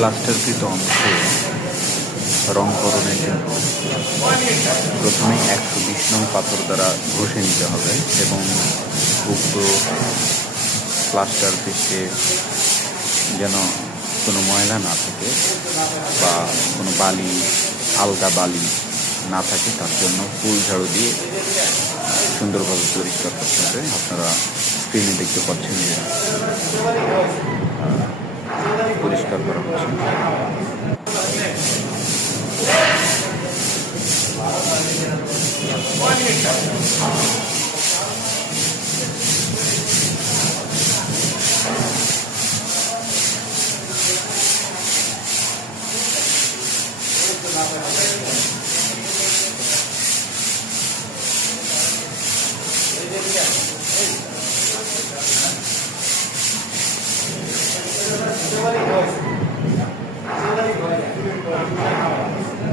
প্লাস্টারকৃত অংশে রংকরণের জন্য প্রথমে 120 নং পাথর দ্বারা ঘষে নিতে হবে এবং উক্ত প্লাস্টার পেস্টে যেন কোনো ময়লা না থাকে বা কোনো বালি, আলগা বালি না থাকে, তার জন্য ফুল ঝাড়ু দিয়ে সুন্দরভাবে পরিষ্কার করতে হবে। আপনারা স্ক্রিনে দেখতে পাচ্ছেন যে পরিষ্কার করা হচ্ছে।